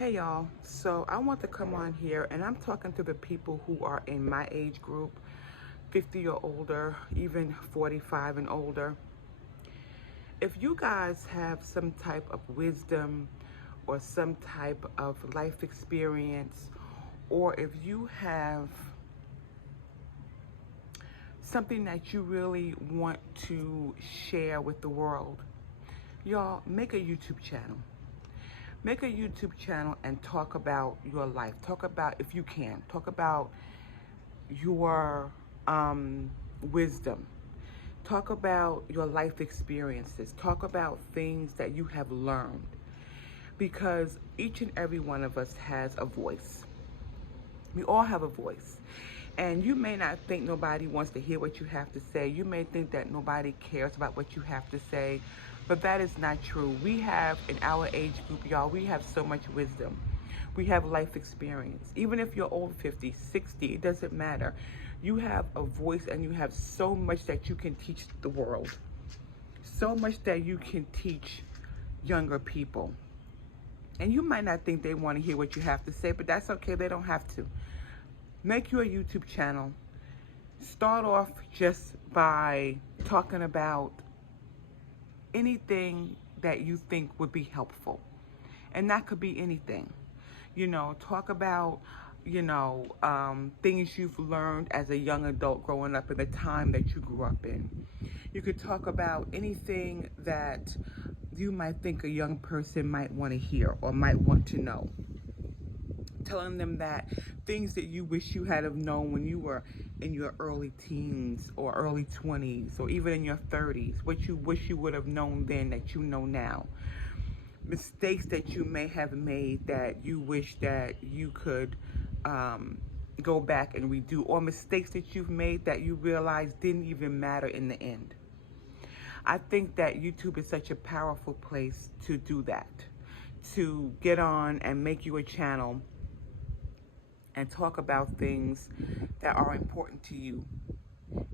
Hey y'all, so I want to come on here and I'm talking to the people who are in my age group, 50 or older, even 45 and older. If you guys have some type of wisdom or some type of life experience, or if you have something that you really want to share with the world, y'all make a YouTube channel. Make a YouTube channel and talk about your life. Talk about, if you can, talk about your wisdom. Talk about your life experiences. Talk about things that you have learned. Because each and every one of us has a voice. We all have a voice. And you may not think nobody wants to hear what you have to say. You may think that nobody cares about what you have to say. But that is not true. We have, in our age group, y'all, we have so much wisdom. We have life experience. Even if you're old, 50, 60, it doesn't matter. You have a voice and you have so much that you can teach the world. So much that you can teach younger people. And you might not think they want to hear what you have to say, but that's okay. They don't have to. Make your YouTube channel. Start off just by talking about anything that you think would be helpful. And that could be anything. Talk about, things you've learned as a young adult growing up in the time that you grew up in. You could talk about anything that you might think a young person might want to hear or might want to know. Telling them that things that you wish you had have known when you were in your early teens or early 20s or even in your 30s, what you wish you would have known then that you know now. Mistakes that you may have made that you wish that you could go back and redo, or mistakes that you've made that you realize didn't even matter in the end. I think that YouTube is such a powerful place to do that, to get on and make you a channel and talk about things that are important to you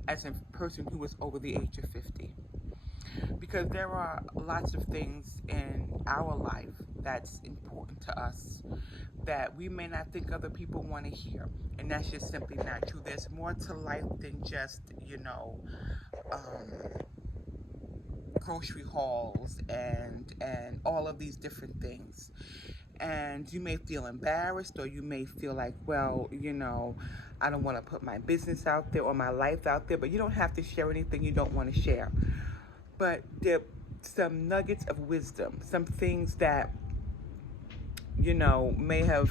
as a person who is over the age of 50. Because there are lots of things in our life that's important to us that we may not think other people want to hear. And that's just simply not true. There's more to life than just, grocery hauls and all of these different things. And you may feel embarrassed, or you may feel like, well, I don't want to put my business out there or my life out there, but you don't have to share anything you don't want to share. But there are some nuggets of wisdom, some things that, may have,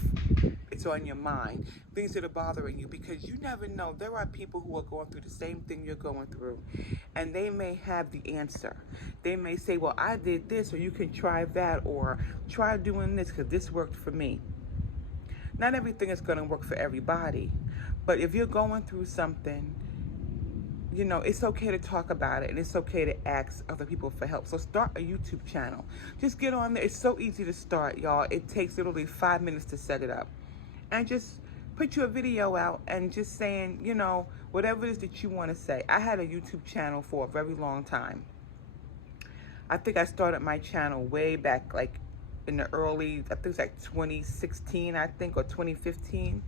it's on your mind, things that are bothering you, because you never know. There are people who are going through the same thing you're going through, and they may have the answer. They may say, well, I did this, or you can try that, or try doing this because this worked for me. Not everything is going to work for everybody, but if you're going through something, it's okay to talk about it, and it's okay to ask other people for help. So start a YouTube channel. Just get on there. It's so easy to start, y'all. It takes literally 5 minutes to set it up. And just put your video out and just saying, whatever it is that you want to say. I had a YouTube channel for a very long time. I think I started my channel way back, like in the early, I think it's like 2016, I think, or 2015.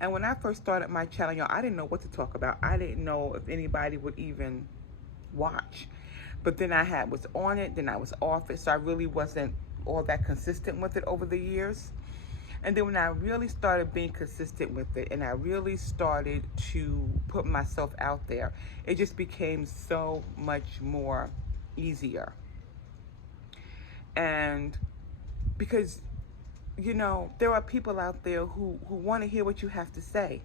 And when I first started my channel, y'all, I didn't know what to talk about. I didn't know if anybody would even watch. But then I was on it, then I was off it, so I really wasn't all that consistent with it over the years. And then when I really started being consistent with it, and I really started to put myself out there, it just became so much more easier. And because there are people out there who want to hear what you have to say.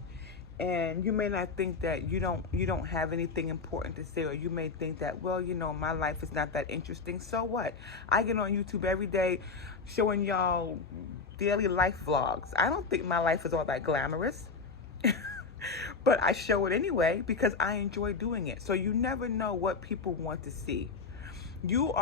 And you may not think that you don't have anything important to say, or you may think that, well, my life is not that interesting. So what? I get on YouTube every day showing y'all daily life vlogs. I don't think my life is all that glamorous. But I show it anyway because I enjoy doing it. So you never know what people want to see. You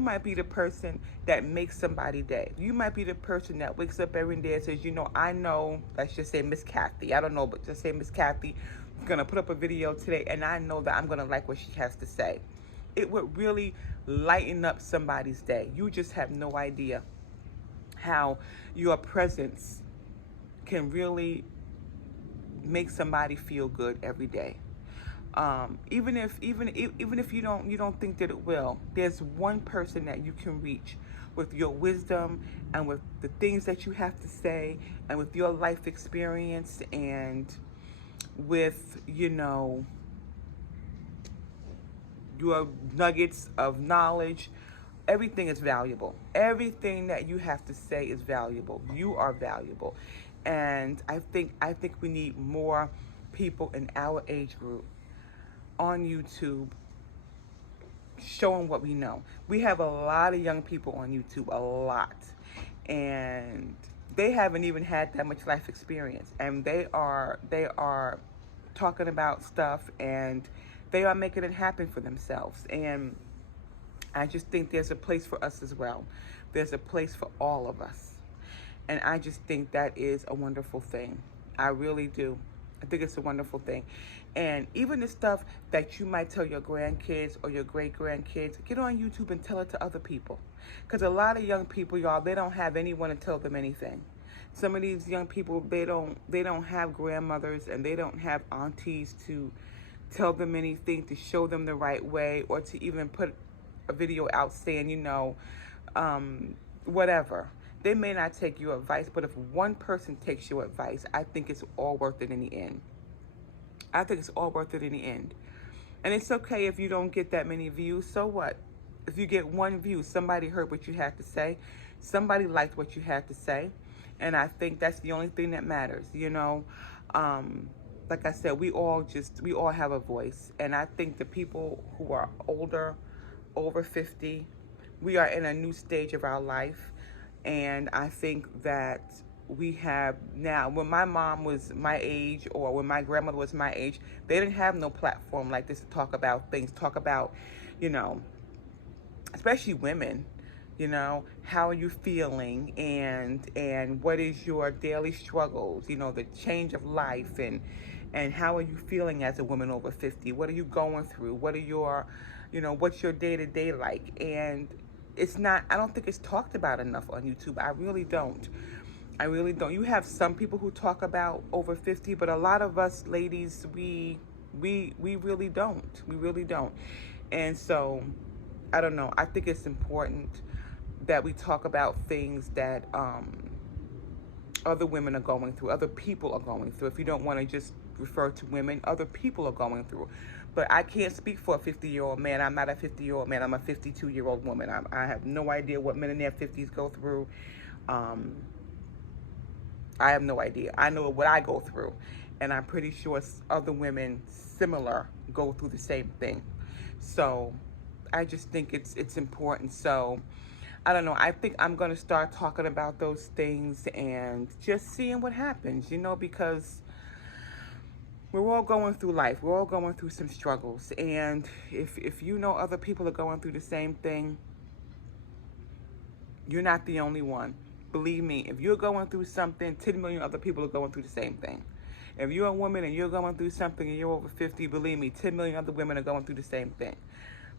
might be the person that makes somebody's day. You might be the person that wakes up every day and says, I know, let's just say Miss Kathy. I don't know, but just say Miss Kathy is going to put up a video today, and I know that I'm going to like what she has to say. It would really lighten up somebody's day. You just have no idea how your presence can really make somebody feel good every day. Even if you don't think that it will, there's one person that you can reach with your wisdom and with the things that you have to say and with your life experience and with your nuggets of knowledge. Everything is valuable. Everything that you have to say is valuable. You are valuable. And I think we need more people in our age group on YouTube showing what we know. We have a lot of young people on YouTube, a lot. And they haven't even had that much life experience. And they are talking about stuff, and they are making it happen for themselves. And I just think there's a place for us as well. There's a place for all of us. And I just think that is a wonderful thing. I really do. I think it's a wonderful thing. And even the stuff that you might tell your grandkids or your great-grandkids, get on YouTube and tell it to other people. Because a lot of young people, y'all, they don't have anyone to tell them anything. Some of these young people, they don't have grandmothers and they don't have aunties to tell them anything, to show them the right way, or to even put a video out saying, whatever. They may not take your advice, but if one person takes your advice, I think it's all worth it in the end. I think it's all worth it in the end. And it's okay if you don't get that many views. So what? If you get one view, somebody heard what you had to say. Somebody liked what you had to say. And I think that's the only thing that matters, Like I said, we all have a voice. And I think the people who are older, over 50, we are in a new stage of our life. And I think that we have now, when my mom was my age or when my grandmother was my age, they didn't have no platform like this to talk about things, talk about, especially women, how are you feeling and what is your daily struggles, the change of life and how are you feeling as a woman over 50? What are you going through? What are your, what's your day-to-day like? And I don't think it's talked about enough on YouTube. I really don't. You have some people who talk about over 50, but a lot of us ladies, we really don't. We really don't. And so, I don't know. I think it's important that we talk about things that other women are going through, other people are going through. If you don't want to just refer to women, other people are going through. But I can't speak for a 50-year-old man. I'm not a 50-year-old man. I'm a 52-year-old woman. I have no idea what men in their 50s go through. I have no idea. I know what I go through. And I'm pretty sure other women similar go through the same thing. So I just think it's important. So I don't know. I think I'm going to start talking about those things and just seeing what happens, because we're all going through life. We're all going through some struggles. And if you know other people are going through the same thing, you're not the only one. Believe me, if you're going through something, 10 million other people are going through the same thing. If you're a woman and you're going through something and you're over 50, believe me, 10 million other women are going through the same thing.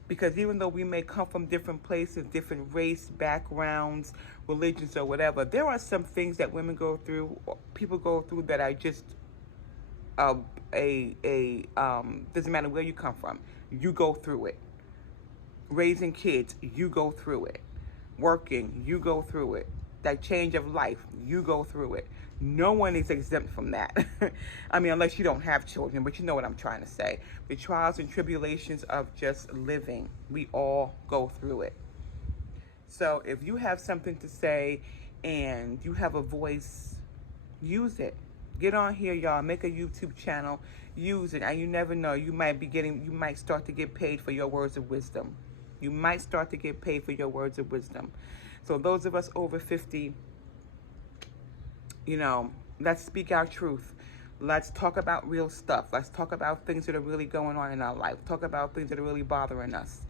Because even though we may come from different places, different race, backgrounds, religions, or whatever, there are some things that women go through, or people go through that are just doesn't matter where you come from, you go through it. Raising kids, you go through it. Working, you go through it. That change of life, you go through it. No one is exempt from that. I mean, unless you don't have children, but you know what I'm trying to say. The trials and tribulations of just living, we all go through it. So if you have something to say and you have a voice, use it. Get on here, y'all. Make a YouTube channel. Use it. And you never know. You might start to get paid for your words of wisdom. You might start to get paid for your words of wisdom. So those of us over 50, let's speak our truth. Let's talk about real stuff. Let's talk about things that are really going on in our life. Talk about things that are really bothering us,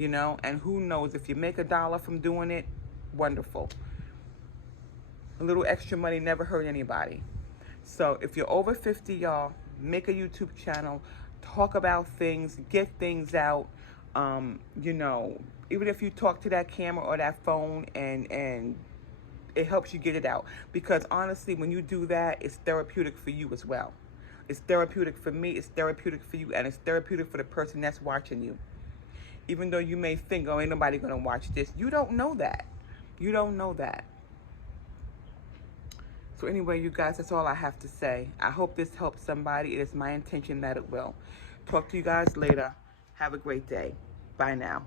and who knows, if you make $1 from doing it, wonderful. A little extra money never hurt anybody. So if you're over 50, y'all, make a YouTube channel, talk about things, get things out. Even if you talk to that camera or that phone and it helps you get it out. Because honestly, when you do that, it's therapeutic for you as well. It's therapeutic for me, it's therapeutic for you, and it's therapeutic for the person that's watching you. Even though you may think, oh, ain't nobody gonna watch this. You don't know that. You don't know that. So anyway, you guys, that's all I have to say. I hope this helps somebody. It is my intention that it will. Talk to you guys later. Have a great day. Bye now.